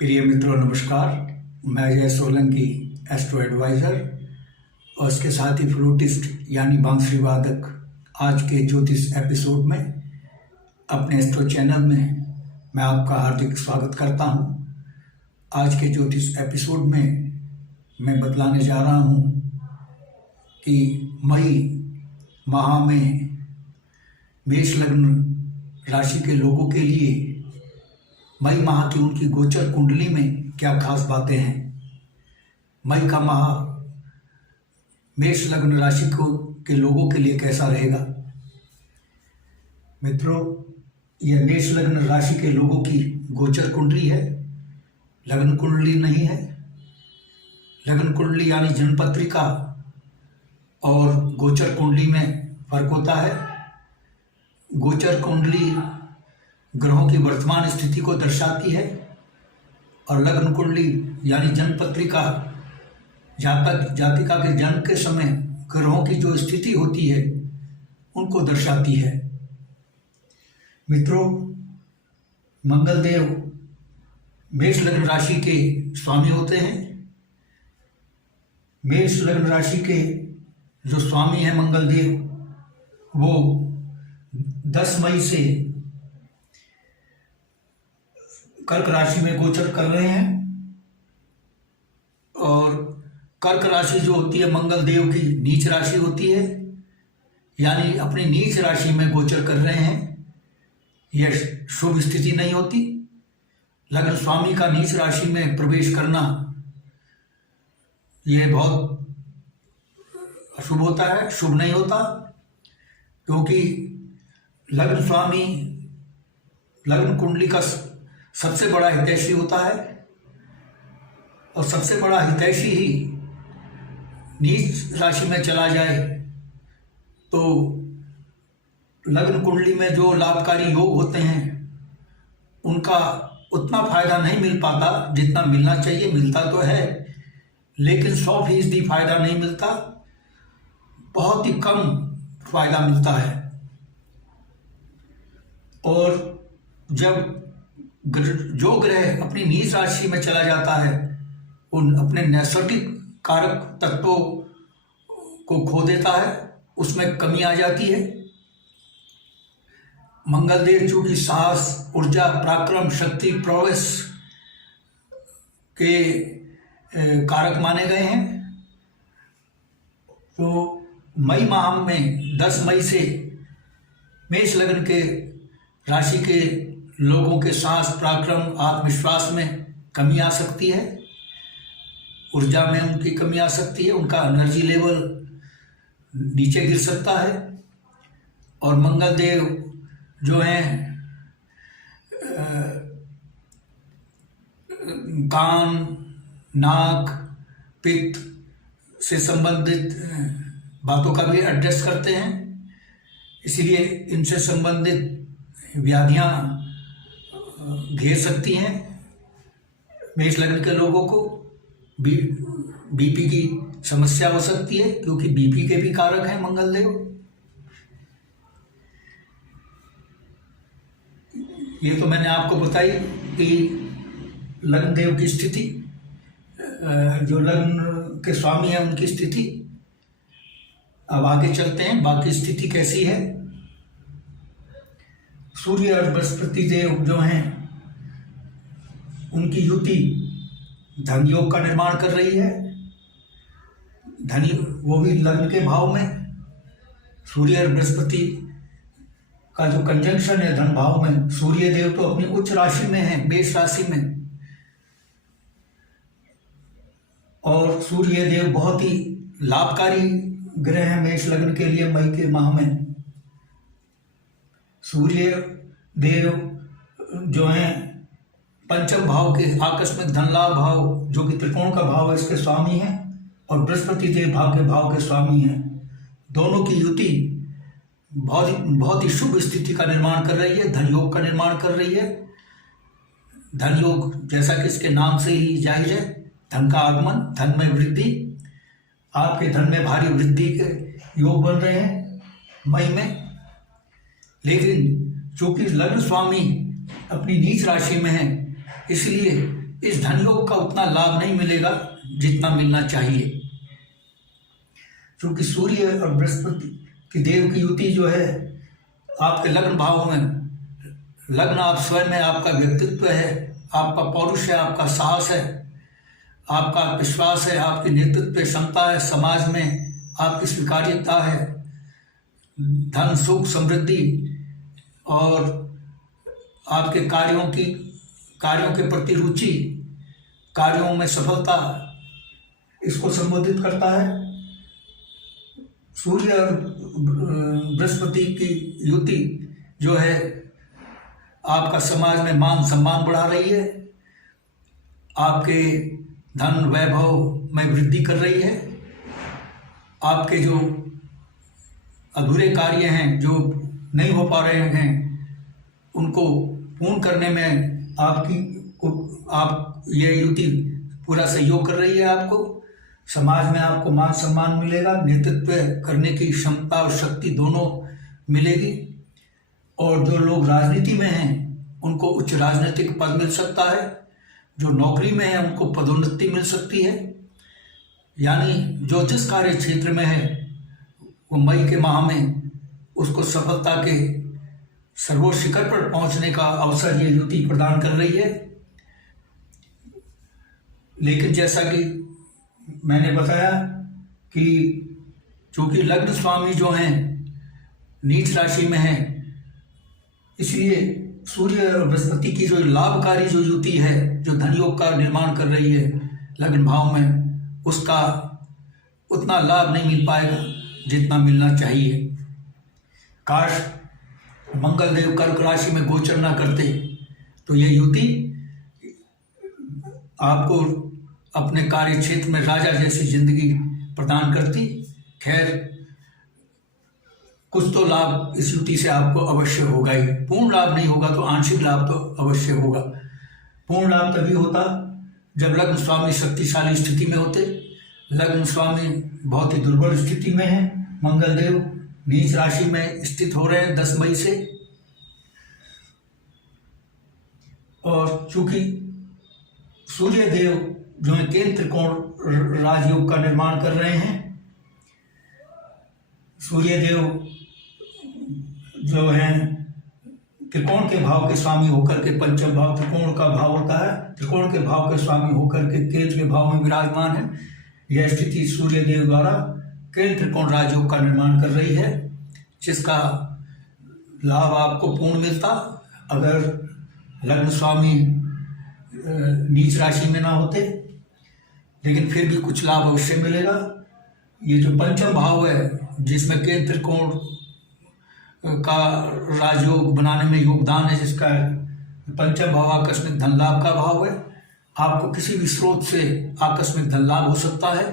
प्रिय मित्रों नमस्कार। मैं अजय सोलंकी, एस्ट्रो एडवाइज़र और इसके साथ ही फ्लूटिस्ट यानी बांसुरी वादक आज के ज्योतिष एपिसोड में अपने एस्ट्रो चैनल में मैं आपका हार्दिक स्वागत करता हूं। आज के ज्योतिष एपिसोड में मैं बतलाने जा रहा हूं कि मई माह में मेष लग्न राशि के लोगों के लिए मई माह की उनकी गोचर कुंडली में क्या खास बातें हैं। मई का माह मेष लग्न राशि के लोगों के लिए कैसा रहेगा। मित्रों, यह मेष लग्न राशि के लोगों की गोचर कुंडली है, लग्न कुंडली नहीं है। लग्न कुंडली यानी जन्मपत्रिका और गोचर कुंडली में फर्क होता है। गोचर कुंडली ग्रहों की वर्तमान स्थिति को दर्शाती है और लग्न कुंडली यानी जन्मपत्रिका जातिका के जन्म के समय ग्रहों की जो स्थिति होती है उनको दर्शाती है। मित्रों, मंगलदेव मेष लग्न राशि के स्वामी होते हैं। मेष लग्न राशि के जो स्वामी हैं मंगलदेव, वो 10 मई से कर्क राशि में गोचर कर रहे हैं और कर्क राशि जो होती है मंगल देव की नीच राशि होती है, यानी अपनी नीच राशि में गोचर कर रहे हैं। यह शुभ स्थिति नहीं होती। लग्न स्वामी का नीच राशि में प्रवेश करना यह बहुत अशुभ होता है, शुभ नहीं होता, क्योंकि लग्न स्वामी लग्न कुंडली का सबसे बड़ा हितैषी होता है और सबसे बड़ा हितैषी ही नीच राशि में चला जाए तो लग्न कुंडली में जो लाभकारी योग होते हैं उनका उतना फायदा नहीं मिल पाता जितना मिलना चाहिए। मिलता तो है लेकिन 100% फायदा नहीं मिलता, बहुत ही कम फायदा मिलता है। और जब जो ग्रह अपनी नीच राशि में चला जाता है उन अपने नैसर्गिक कारक तत्वों को खो देता है, उसमें कमी आ जाती है। मंगलदेव चूंकि साहस, ऊर्जा, पराक्रम, शक्ति, प्रवेश के कारक माने गए हैं, तो मई माह में 10 मई से मेष लग्न के राशि के लोगों के साहस, पराक्रम, आत्मविश्वास में कमी आ सकती है, ऊर्जा में उनकी कमी आ सकती है, उनका एनर्जी लेवल नीचे गिर सकता है। और मंगलदेव जो हैं कान, नाक, पित्त से संबंधित बातों का भी एड्रेस करते हैं, इसलिए इनसे संबंधित व्याधियां घेर सकती हैं मेष लग्न के लोगों को। बीपी की समस्या हो सकती है क्योंकि बीपी के भी कारक हैं मंगलदेव। ये तो मैंने आपको बताई कि लग्न देव की स्थिति, जो लग्न के स्वामी हैं उनकी स्थिति। अब आगे चलते हैं, बाकी स्थिति कैसी है। सूर्य और बृहस्पति देव जो हैं उनकी युति धन योग का निर्माण कर रही है। धनी वो भी लग्न के भाव में। सूर्य और बृहस्पति का जो कंजंक्शन है धन भाव में, सूर्य देव तो अपनी उच्च राशि में है, मेष राशि में, और सूर्य देव बहुत ही लाभकारी ग्रह है मेष लग्न के लिए मई के माह में। सूर्य देव जो हैं पंचम भाव के आकस्मिक धन लाभ भाव जो कि त्रिकोण का भाव है इसके स्वामी हैं, और बृहस्पति देव भाग्य भाव के स्वामी हैं। दोनों की युति बहुत ही शुभ स्थिति का निर्माण कर रही है, धन योग का निर्माण कर रही है। धन योग जैसा कि इसके नाम से ही जाहिर है, धन का आगमन, धन में वृद्धि, आपके धन में भारी वृद्धि के योग बन रहे हैं मई में। लेकिन चूंकि लग्न स्वामी अपनी नीच राशि में है, इसलिए इस धन योग का उतना लाभ नहीं मिलेगा जितना मिलना चाहिए, क्योंकि सूर्य और बृहस्पति की देव की युति जो है आपके लग्न भाव में, लग्न आप स्वयं में, आपका व्यक्तित्व है, आपका पौरुष है, आपका साहस है, आपका विश्वास है, आपकी नेतृत्व क्षमता है, समाज में आपकी स्वीकार्यता है, धन सुख समृद्धि और आपके कार्यों के प्रति रुचि, कार्यों में सफलता, इसको संबोधित करता है। सूर्य और बृहस्पति की युति जो है आपका समाज में मान सम्मान बढ़ा रही है, आपके धन वैभव में वृद्धि कर रही है, आपके जो अधूरे कार्य हैं, जो नहीं हो पा रहे हैं, उनको पूर्ण करने में आप ये युति पूरा सहयोग कर रही है। आपको समाज में आपको मान सम्मान मिलेगा, नेतृत्व करने की क्षमता और शक्ति दोनों मिलेगी, और जो लोग राजनीति में हैं उनको उच्च राजनीतिक पद मिल सकता है, जो नौकरी में है उनको पदोन्नति मिल सकती है। यानी जो जिस कार्य क्षेत्र में है वो मई के माह में उसको सफलता के सर्वोच्च शिखर पर पहुंचने का अवसर ये युति प्रदान कर रही है। लेकिन जैसा कि मैंने बताया कि चूंकि लग्न स्वामी जो हैं नीच राशि में हैं, इसलिए सूर्य और बृहस्पति की जो लाभकारी जो युति है, जो धन योग का निर्माण कर रही है लग्न भाव में, उसका उतना लाभ नहीं मिल पाएगा जितना मिलना चाहिए। काश मंगल देव कर्क राशि में गोचर ना करते तो ये युति आपको अपने कार्य क्षेत्र में राजा जैसी जिंदगी प्रदान करती। खैर, कुछ तो लाभ इस युति से आपको अवश्य होगा ही। पूर्ण लाभ नहीं होगा तो आंशिक लाभ तो अवश्य होगा। पूर्ण लाभ तभी होता जब लग्न स्वामी शक्तिशाली स्थिति में होते। लग्न स्वामी बहुत ही दुर्बल स्थिति में है। मंगल देव नीच राशि में स्थित हो रहे हैं 10 मई से, और चूंकि सूर्य देव जो है केंद्र त्रिकोण राजयोग का निर्माण कर रहे हैं। सूर्य देव जो है त्रिकोण के भाव के स्वामी होकर के, पंचम भाव त्रिकोण का भाव होता है, त्रिकोण के भाव के स्वामी होकर के केंद्र के भाव में विराजमान है। यह स्थिति सूर्य देव द्वारा केंद्र त्रिकोण राजयोग का निर्माण कर रही है, जिसका लाभ आपको पूर्ण मिलता अगर लग्न स्वामी नीच राशि में ना होते, लेकिन फिर भी कुछ लाभ अवश्य मिलेगा। ये जो पंचम भाव है जिसमें केंद्र त्रिकोण का राजयोग बनाने में योगदान है, जिसका पंचम भाव आकस्मिक धन लाभ का भाव है, आपको किसी भी स्रोत से आकस्मिक धन लाभ हो सकता है।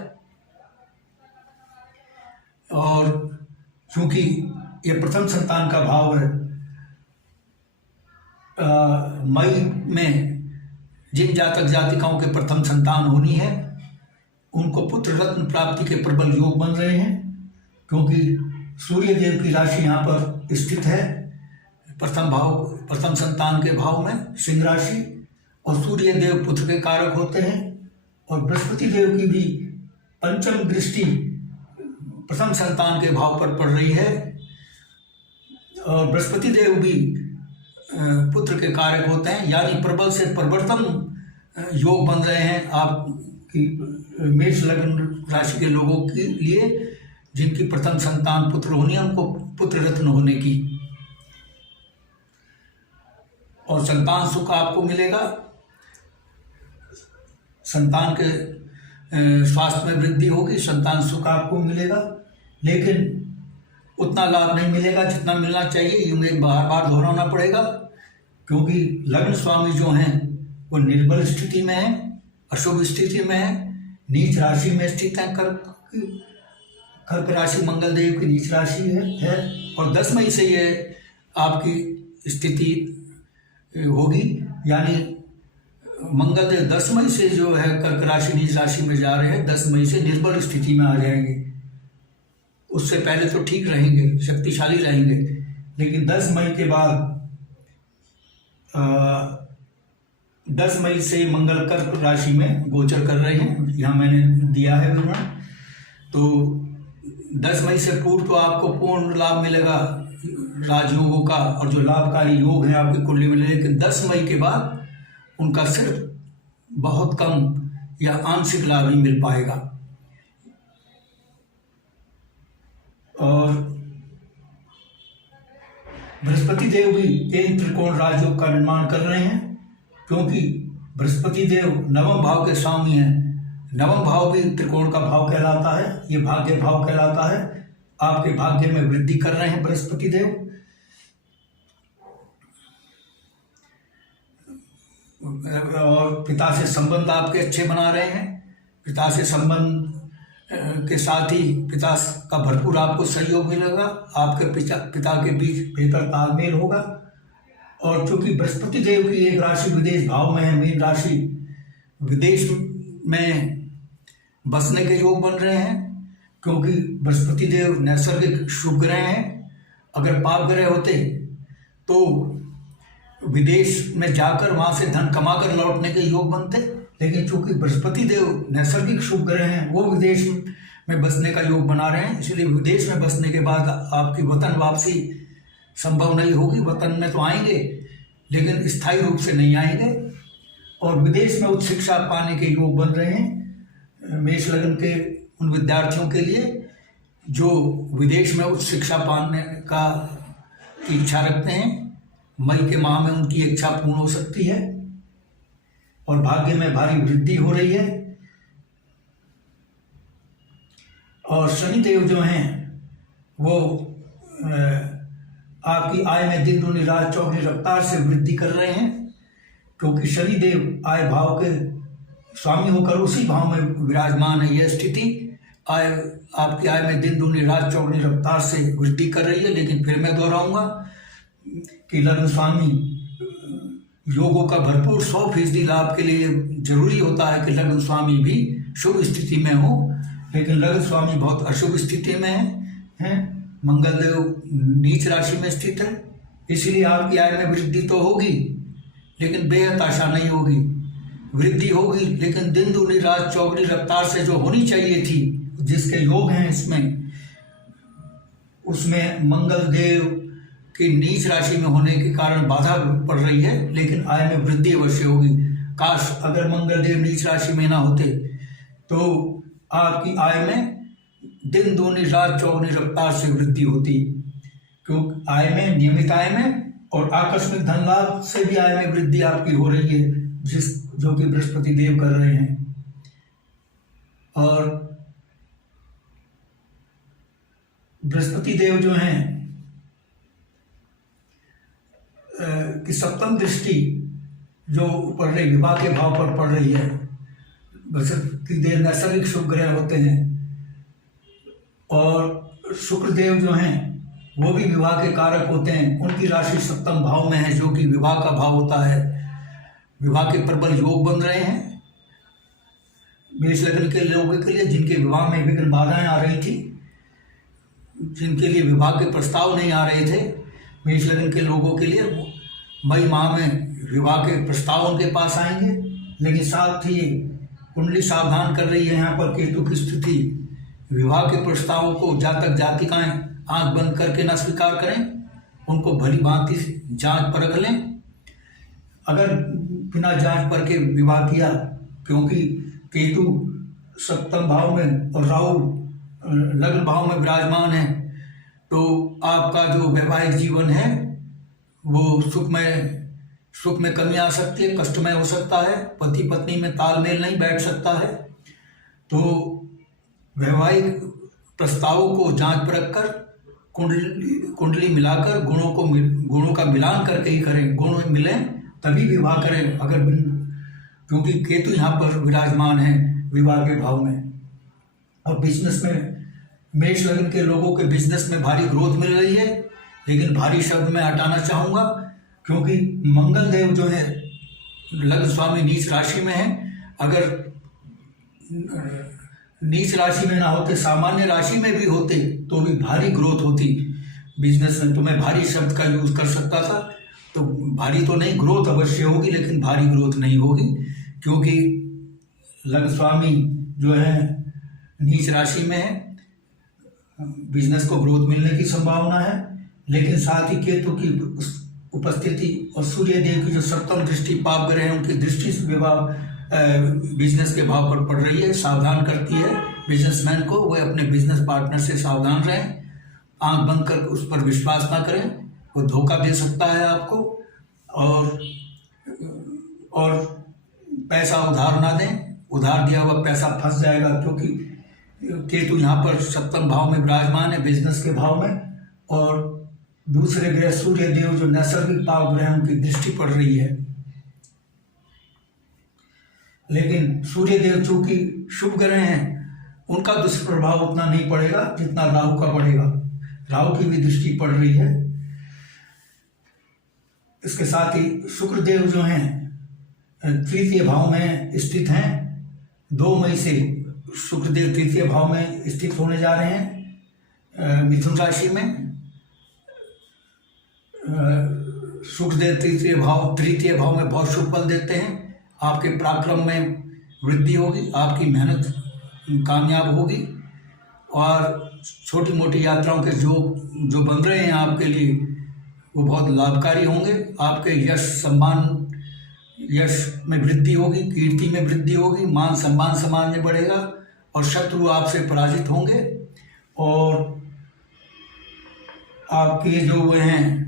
और क्योंकि ये प्रथम संतान का भाव है, मई में जिन जातक जातिकाओं के प्रथम संतान होनी है उनको पुत्र रत्न प्राप्ति के प्रबल योग बन रहे हैं, क्योंकि सूर्य देव की राशि यहाँ पर स्थित है प्रथम संतान के भाव में सिंह राशि, और सूर्य देव पुत्र के कारक होते हैं। और बृहस्पति देव की भी पंचम दृष्टि प्रथम संतान के भाव पर पड़ रही है, और बृहस्पति देव भी पुत्र के कारक होते हैं। यानी प्रबल से प्रवर्तन योग बन रहे हैं आपकी मेष लग्न राशि के लोगों के लिए, जिनकी प्रथम संतान पुत्र होनी है, उनको पुत्र रत्न होने की। और संतान सुख आपको मिलेगा, संतान के स्वास्थ्य में वृद्धि होगी, संतान सुख आपको मिलेगा, लेकिन उतना लाभ नहीं मिलेगा जितना मिलना चाहिए। ये मुझे बार बार दोहराना पड़ेगा, क्योंकि लग्न स्वामी जो हैं वो निर्बल स्थिति में है, अशुभ स्थिति में है, नीच राशि में स्थित है। कर्क राशि मंगल देव की नीच राशि है, और 10 मई से ये आपकी स्थिति होगी। यानी मंगल देव 10 मई से जो है कर्क राशि नीच राशि में जा रहे हैं, 10 मई से निर्बल स्थिति में आ जाएंगे। उससे पहले तो ठीक रहेंगे, शक्तिशाली रहेंगे, लेकिन 10 मई के बाद 10 मई से मंगल कर्क राशि में गोचर कर रहे हैं, यहाँ मैंने दिया है विवरण। तो 10 मई से पूर्व तो आपको पूर्ण लाभ मिलेगा राजयोगों का, और जो लाभकारी योग है आपकी कुंडली में, लेकिन 10 मई के बाद उनका सिर्फ बहुत कम या आंशिक लाभ ही मिल पाएगा। और बृहस्पति देव भी इन त्रिकोण राजयोग का निर्माण कर रहे हैं, क्योंकि बृहस्पति देव नवम भाव के स्वामी हैं। नवम भाव भी त्रिकोण का भाव कहलाता है, ये भाग्य भाव कहलाता है। आपके भाग्य में वृद्धि कर रहे हैं बृहस्पति देव। और पिता से संबंध आपके अच्छे बना रहे हैं। पिता से संबंध के साथ ही पिता का भरपूर आपको सहयोग मिलेगा। आपके पिता के बीच बेहतर तालमेल होगा। और चूंकि बृहस्पति देव की एक राशि विदेश भाव में है, मीन राशि, विदेश में बसने के योग बन रहे हैं, क्योंकि बृहस्पति देव नैसर्गिक शुभ ग्रह हैं। अगर पाप ग्रह होते तो विदेश में जाकर वहां से धन कमाकर लौटने के योग बनते, लेकिन चूंकि बृहस्पति देव नैसर्गिक शुभ ग्रह हैं, वो विदेश में बसने का योग बना रहे हैं, इसलिए विदेश में बसने के बाद आपकी वतन वापसी संभव नहीं होगी। वतन में तो आएंगे लेकिन स्थायी रूप से नहीं आएंगे। और विदेश में उच्च शिक्षा पाने के योग बन रहे हैं मेष लग्न के उन विद्यार्थियों के लिए जो विदेश में उच्च शिक्षा पाने का की इच्छा रखते हैं। मई के माह में उनकी इच्छा पूर्ण हो सकती है और भाग्य में भारी वृद्धि हो रही है। और शनिदेव जो हैं वो आपकी आय में दिन दूनी रात चौगुनी रफ्तार से वृद्धि कर रहे हैं, क्योंकि शनिदेव आय भाव के स्वामी होकर उसी भाव में विराजमान है। यह स्थिति आपकी आय में दिन दूनी रात चौगुनी रफ्तार से वृद्धि कर रही है। लेकिन फिर मैं दोहराऊंगा कि लग्न स्वामी योगों का भरपूर 100% लाभ के लिए जरूरी होता है कि लग्न स्वामी भी शुभ स्थिति में हो, लेकिन लग्न स्वामी बहुत अशुभ स्थिति में है। मंगल देव नीच राशि में स्थित है, इसलिए आपकी आय में वृद्धि तो होगी लेकिन बेहद आशा नहीं होगी। वृद्धि होगी लेकिन दिन दूनी रात चौगुनी रफ्तार से जो होनी चाहिए थी, जिसके योग हैं इसमें, उसमें मंगल देव की नीच राशि में होने के कारण बाधा पड़ रही है, लेकिन आय में वृद्धि अवश्य होगी। काश अगर मंगल देव नीच राशि में ना होते तो आपकी आय में दिन दूनी रात चौगुनी रफ्तार से वृद्धि होती, क्योंकि आय में, नियमित आय में और आकस्मिक धन लाभ से भी आय में वृद्धि आपकी हो रही है, जो कि बृहस्पति देव कर रहे हैं। और बृहस्पति देव जो हैं कि सप्तम दृष्टि जो पड़ रही, विवाह के भाव पर पड़ रही है। बृहस्पति देव नैसर्गिक शुभ ग्रह होते हैं और शुक्र देव जो हैं वो भी विवाह के कारक होते हैं। उनकी राशि सप्तम भाव में है, जो कि विवाह का भाव होता है। विवाह के प्रबल योग बन रहे हैं मेष लग्न के लोगों के लिए, जिनके विवाह में विघ्न बाधाएं आ रही थी, जिनके लिए विवाह के प्रस्ताव नहीं आ रहे थे। मेष लग्न के लोगों के लिए मई माह में विवाह के प्रस्ताव उनके पास आएंगे, लेकिन साथ ही कुंडली सावधान कर रही है यहाँ पर केतु की स्थिति। विवाह के प्रस्तावों को जातक जातिकाएं आंख बंद करके न स्वीकार करें, उनको भली भांति जांच परख लें। अगर बिना जांच परख के विवाह किया, क्योंकि केतु सप्तम भाव में और राहु लग्न भाव में विराजमान है, तो आपका जो वैवाहिक जीवन है वो सुख में कमी आ सकती है, कष्टमय हो सकता है, पति पत्नी में तालमेल नहीं बैठ सकता है। तो वैवाहिक प्रस्तावों को जांच परख कर कुंडली मिलाकर गुणों का मिलान करके ही करें। गुण मिलें तभी विवाह करें। अगर क्योंकि केतु यहाँ पर विराजमान है विवाह के भाव में। और बिजनेस में मेष लग्न के लोगों के बिजनेस में भारी ग्रोथ मिल रही है, लेकिन भारी शब्द में हटाना चाहूँगा, क्योंकि मंगल देव जो है लग्न स्वामी नीच राशि में है। अगर नीच राशि में ना होते, सामान्य राशि में भी होते, तो भी भारी ग्रोथ होती बिजनेस में। तो मैं भारी शब्द का यूज कर सकता था, तो भारी तो नहीं, ग्रोथ अवश्य होगी लेकिन भारी ग्रोथ नहीं होगी, क्योंकि लग्न स्वामी जो है नीच राशि में है। बिजनेस को ग्रोथ मिलने की संभावना है, लेकिन साथ ही केतु की उपस्थिति और सूर्य देव की जो सप्तम दृष्टि पाप ग्रह है उनकी दृष्टि बिजनेस के भाव पर पड़ रही है, सावधान करती है बिजनेसमैन को। वह अपने बिजनेस पार्टनर से सावधान रहें, आंख बंद कर उस पर विश्वास ना करें, वो धोखा दे सकता है आपको। और पैसा उधार ना दें, उधार दिया हुआ पैसा फंस जाएगा, क्योंकि केतु यहाँ पर सप्तम भाव में विराजमान है, बिजनेस के भाव में। और दूसरे ग्रह सूर्य देव जो नैसर्गिक पाप ग्रह उनकी दृष्टि पड़ रही है, लेकिन सूर्य देव चूंकि शुभ ग्रह हैं उनका दुष्प्रभाव उतना नहीं पड़ेगा जितना राहु का पड़ेगा। राहु की भी दृष्टि पड़ रही है। इसके साथ ही शुक्र देव जो हैं तृतीय भाव में स्थित हैं। 2 मई से शुक्र देव तृतीय भाव में स्थित होने जा रहे हैं मिथुन राशि में। शुक्र देव तृतीय भाव में बहुत शुभ फल देते हैं। आपके पराक्रम में वृद्धि होगी, आपकी मेहनत कामयाब होगी, और छोटी मोटी यात्राओं के जो बन रहे हैं आपके लिए वो बहुत लाभकारी होंगे। आपके यश में वृद्धि होगी, कीर्ति में वृद्धि होगी, मान सम्मान समाज में बढ़ेगा, और शत्रु आपसे पराजित होंगे। और आपके जो वो हैं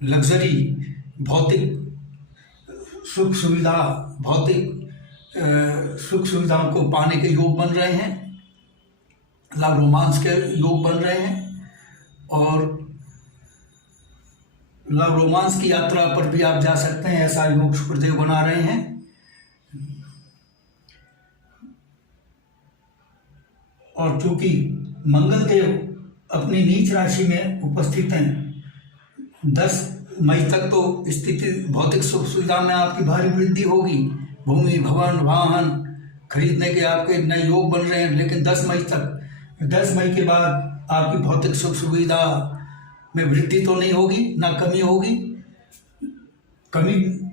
लग्जरी, भौतिक सुख सुविधाओं को पाने के योग बन रहे हैं, लव रोमांस के योग बन रहे हैं, और लव रोमांस की यात्रा पर भी आप जा सकते हैं, ऐसा योग शुक्रदेव बना रहे हैं। और चूंकि मंगल देव अपनी नीच राशि में उपस्थित हैं, 10 मई तक तो स्थिति भौतिक सुख सुविधा में आपकी भारी वृद्धि होगी। भूमि, भवन, वाहन खरीदने के आपके नए योग बन रहे हैं, लेकिन 10 मई के बाद आपकी भौतिक सुख सुविधा में वृद्धि तो नहीं होगी, ना कमी होगी।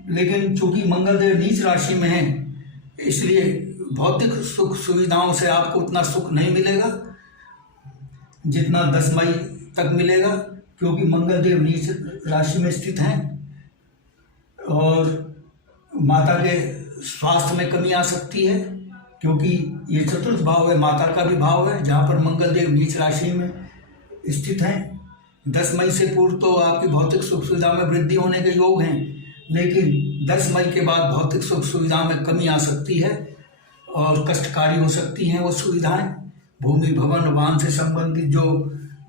लेकिन चूंकि मंगलदेव नीच राशि में है, इसलिए भौतिक सुख सुविधाओं से आपको उतना सुख नहीं मिलेगा जितना 10 मई तक मिलेगा, क्योंकि मंगलदेव नीच राशि में स्थित हैं। और माता के स्वास्थ्य में कमी आ सकती है, क्योंकि ये चतुर्थ भाव है, माता का भी भाव है, जहाँ पर मंगलदेव नीच राशि में स्थित हैं। 10 मई से पूर्व तो आपकी भौतिक सुख सुविधा में वृद्धि होने के योग हैं, लेकिन 10 मई के बाद भौतिक सुख सुविधा में कमी आ सकती है और कष्टकारी हो सकती हैं वो सुविधाएं। भूमि, भवन, वाहन से संबंधित जो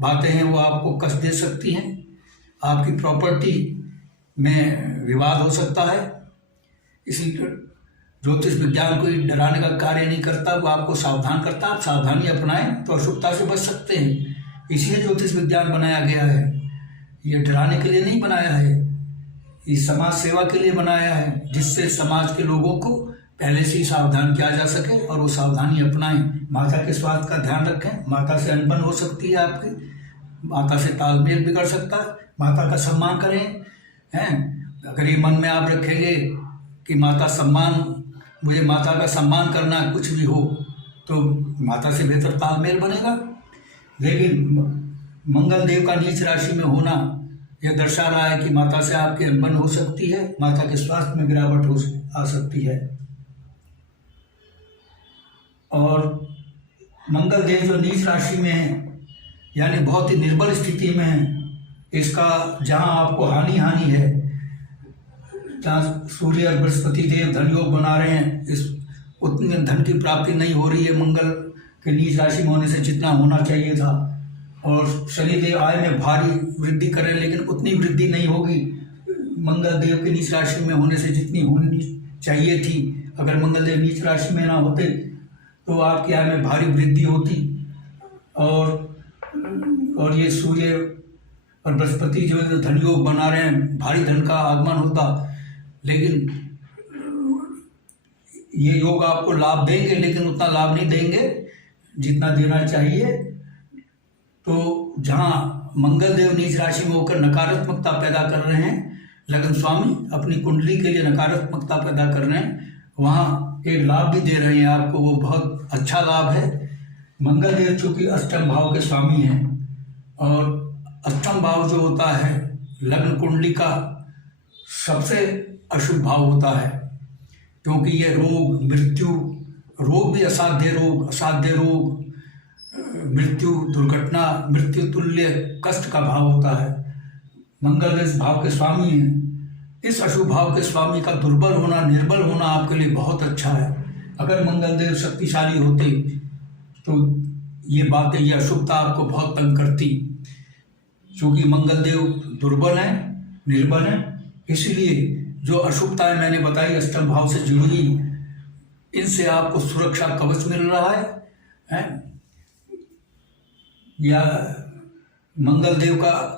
बातें हैं वो आपको कष्ट दे सकती हैं। आपकी प्रॉपर्टी में विवाद हो सकता है। इसलिए ज्योतिष विज्ञान कोई डराने का कार्य नहीं करता, वो आपको सावधान करता है। आप सावधानी अपनाएं तो अशुभता से बच सकते हैं। इसलिए ज्योतिष विज्ञान बनाया गया है, ये डराने के लिए नहीं बनाया है, ये समाज सेवा के लिए बनाया है, जिससे समाज के लोगों को पहले से ही सावधान किया जा सके और वो सावधानी अपनाएं। माता के स्वास्थ्य का ध्यान रखें। माता से अनबन हो सकती है आपकी, माता से तालमेल बिगड़ सकता है। माता का सम्मान करें, हैं। अगर ये मन में आप रखेंगे कि मुझे माता का सम्मान करना, कुछ भी हो तो माता से बेहतर तालमेल बनेगा। लेकिन मंगल देव का नीच राशि में होना यह दर्शा रहा है कि माता से आपकी अनबन हो सकती है, माता के स्वास्थ्य में गिरावट आ सकती है। और मंगल देव जो नीच राशि में है, यानी बहुत ही निर्बल स्थिति में है, इसका जहां आपको हानि है, जहाँ सूर्य और बृहस्पति देव धन योग बना रहे हैं, उतनी धन की प्राप्ति नहीं हो रही है मंगल के नीच राशि में होने से जितना होना चाहिए था। और शनिदेव आय में भारी वृद्धि करें, लेकिन उतनी वृद्धि नहीं होगी मंगल देव के नीच राशि में होने से जितनी होनी चाहिए थी। अगर मंगल देव नीच राशि में ना होते तो आपकी आय में भारी वृद्धि होती, और ये सूर्य और बृहस्पति जो धन योग बना रहे हैं, भारी धन का आगमन होता। लेकिन ये योग आपको लाभ देंगे, लेकिन उतना लाभ नहीं देंगे जितना देना चाहिए। तो जहाँ मंगल देव नीच राशि में होकर नकारात्मकता पैदा कर रहे हैं, लग्न स्वामी अपनी कुंडली के लिए नकारात्मकता पैदा कर रहे हैं, वहाँ एक लाभ भी दे रहे हैं आपको, वो बहुत अच्छा लाभ है। मंगल देव चूंकि अष्टम भाव के स्वामी हैं, और अष्टम भाव जो होता है लग्न कुंडली का सबसे अशुभ भाव होता है, क्योंकि ये रोग, मृत्यु, रोग भी असाध्य रोग, मृत्यु, दुर्घटना, मृत्यु तुल्य कष्ट का भाव होता है। मंगल इस भाव के स्वामी हैं। इस अशुभ भाव के स्वामी का दुर्बल होना, निर्बल होना आपके लिए बहुत अच्छा है। अगर मंगल देव शक्तिशाली होते तो ये बातें, ये अशुभता आपको बहुत तंग करती। क्योंकि मंगल देव दुर्बल हैं, निर्बल हैं, इसलिए जो अशुभताएं मैंने बताई अष्टम भाव से जुड़ी, इनसे आपको सुरक्षा कवच मिल रहा है? या मंगल देव का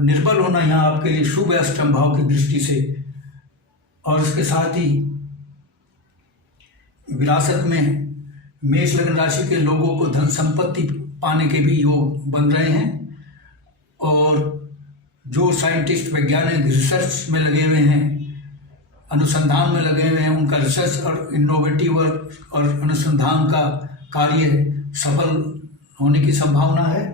निर्बल होना यहाँ आपके लिए शुभ है अष्टम भाव की दृष्टि से। और इसके साथ ही विरासत में मेष लग्न राशि के लोगों को धन संपत्ति पाने के भी योग बन रहे हैं। और जो साइंटिस्ट, वैज्ञानिक रिसर्च में लगे हुए हैं, अनुसंधान में लगे हुए हैं, उनका रिसर्च और इनोवेटिव और अनुसंधान का कार्य सफल होने की संभावना है।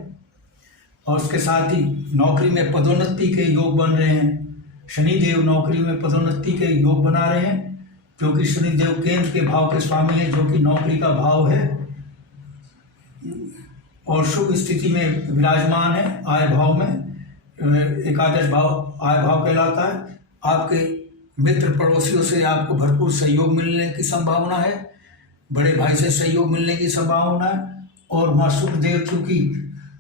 और उसके साथ ही नौकरी में पदोन्नति के योग बन रहे हैं। शनिदेव नौकरी में पदोन्नति के योग बना रहे हैं, क्योंकि शनिदेव केंद्र के भाव के स्वामी है, जो कि नौकरी का भाव है, और शुभ स्थिति में विराजमान है आय भाव में। एकादश भाव आय भाव कहलाता है। आपके मित्र पड़ोसियों से आपको भरपूर सहयोग मिलने की संभावना है, बड़े भाई से सहयोग मिलने की संभावना है। और वहाँ शुक्रदेव चूंकि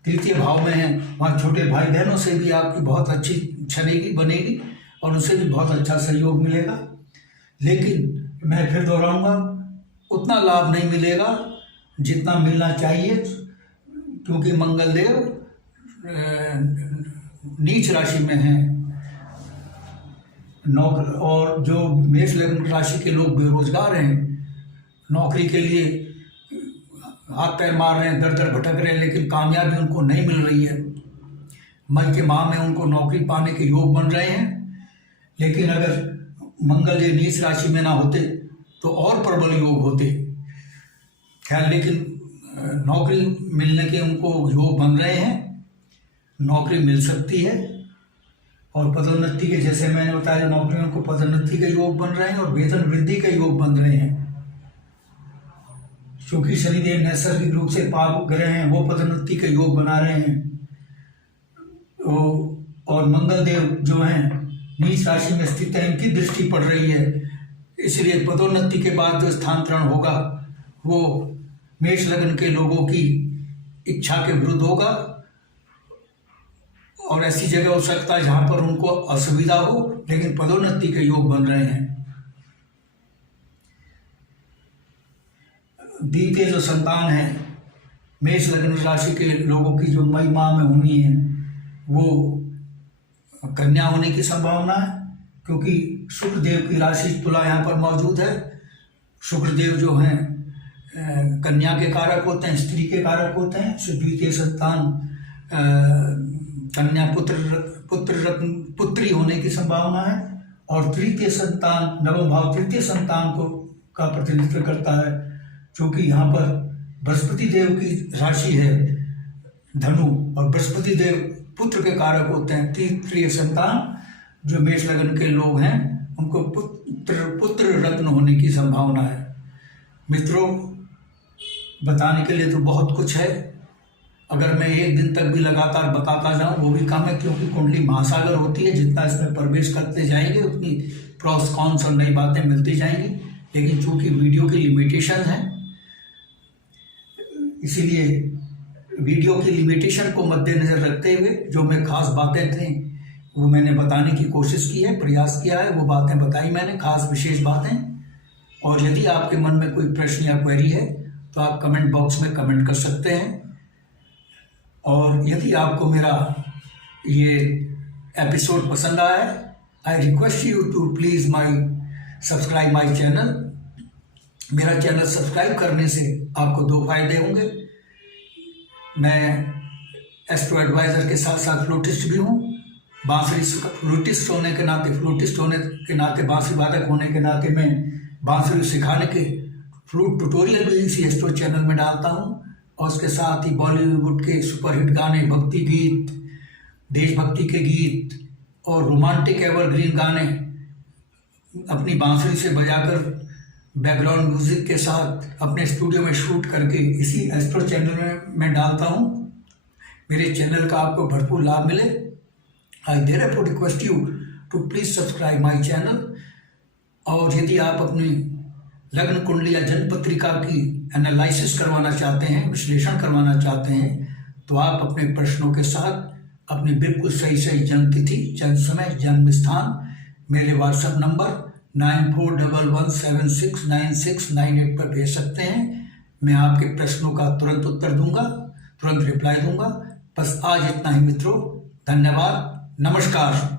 तृतीय भाव में है, वहाँ छोटे भाई बहनों से भी आपकी बहुत अच्छी बनेगी और उनसे भी बहुत अच्छा सहयोग मिलेगा। लेकिन मैं फिर दोहराऊंगा, उतना लाभ नहीं मिलेगा जितना मिलना चाहिए, क्योंकि मंगल देव नीच राशि में है। नौकरी, और जो मेष लग्न राशि के लोग बेरोजगार हैं, नौकरी के लिए हाथ पैर मार रहे हैं, दर दर भटक रहे हैं, लेकिन कामयाबी उनको नहीं मिल रही है। मई के माह में उनको नौकरी पाने के योग बन रहे हैं। लेकिन अगर मंगल जी नीच राशि में ना होते तो और प्रबल योग होते। खैर, लेकिन नौकरी मिलने के उनको योग बन रहे हैं, नौकरी मिल सकती है। और पदोन्नति के, जैसे मैंने बताया, नौकरी में उनको पदोन्नति के योग बन रहे हैं और वेतन वृद्धि के योग बन रहे हैं। क्योंकि शनिदेव नैसर्गिक रूप से पाप ग्रह हैं, वो पदोन्नति के योग बना रहे हैं। और मंगल देव जो हैं नीच राशि में स्थित है, इनकी दृष्टि पड़ रही है, इसलिए पदोन्नति के बाद जो स्थानांतरण होगा वो मेष लग्न के लोगों की इच्छा के विरुद्ध होगा, और ऐसी जगह हो सकता है जहां पर उनको असुविधा हो, लेकिन पदोन्नति के योग बन रहे हैं। द्वितीय जो संतान है मेष लग्न राशि के लोगों की, जो मई माह में होनी है, वो कन्या होने की संभावना है, क्योंकि शुक्रदेव की राशि तुला यहाँ पर मौजूद है। शुक्रदेव जो हैं कन्या के कारक होते हैं, स्त्री के कारक होते हैं। द्वितीय संतान कन्या पुत्री होने की संभावना है। और तृतीय संतान, नवम भाव तृतीय संतान को का प्रतिनिधित्व करता है, क्योंकि यहाँ पर बृहस्पति देव की राशि है धनु, और बृहस्पति देव पुत्र के कारक होते हैं। तृतीय संतान जो मेष लग्न के लोग हैं, उनको पुत्र रत्न होने की संभावना है। मित्रों, बताने के लिए तो बहुत कुछ है, अगर मैं एक दिन तक भी लगातार बताता जाऊं वो भी कम है, क्योंकि कुंडली महासागर होती है। जितना इसमें प्रवेश करते जाएंगे उतनी प्रॉस कॉन्स और नई बातें मिलती जाएंगी। लेकिन चूंकि वीडियो की लिमिटेशन है, इसीलिए वीडियो की लिमिटेशन को मद्देनजर रखते हुए जो मैं खास बातें थी वो मैंने बताने की कोशिश की है, प्रयास किया है, वो बातें बताई मैंने, खास विशेष बातें। और यदि आपके मन में कोई प्रश्न या क्वेरी है तो आप कमेंट बॉक्स में कमेंट कर सकते हैं। और यदि आपको मेरा ये एपिसोड पसंद आया है, I request you to please subscribe my channel. मेरा चैनल सब्सक्राइब करने से आपको 2 फायदे होंगे। मैं एस्ट्रो एडवाइज़र के साथ साथ फ्लूटिस्ट भी हूँ। बांसुरी फ्लूटिस्ट होने के नाते बांसुरी वादक होने के नाते मैं बांसुरी सिखाने के फ्लूट ट्यूटोरियल भी इसी एस्ट्रो चैनल में डालता हूँ। और उसके साथ ही बॉलीवुड के सुपरहिट गाने, भक्ति गीत, देशभक्ति के गीत और रोमांटिक एवरग्रीन गाने अपनी बांसुरी से बजाकर बैकग्राउंड म्यूजिक के साथ अपने स्टूडियो में शूट करके इसी एस्ट्रो चैनल में मैं डालता हूँ। मेरे चैनल का आपको भरपूर लाभ मिले। I therefore request you to please subscribe my channel. और यदि आप अपनी लग्न कुंडली या जन्म पत्रिका की एनालिसिस करवाना चाहते हैं, विश्लेषण करवाना चाहते हैं, तो आप अपने प्रश्नों के साथ अपनी बिल्कुल सही जन्म तिथि, जन्म समय, जन्म स्थान मेरे व्हाट्सएप नंबर 9411769698 पर भेज सकते हैं। मैं आपके प्रश्नों का तुरंत उत्तर दूंगा, तुरंत रिप्लाई दूंगा। बस आज इतना ही मित्रों, धन्यवाद, नमस्कार।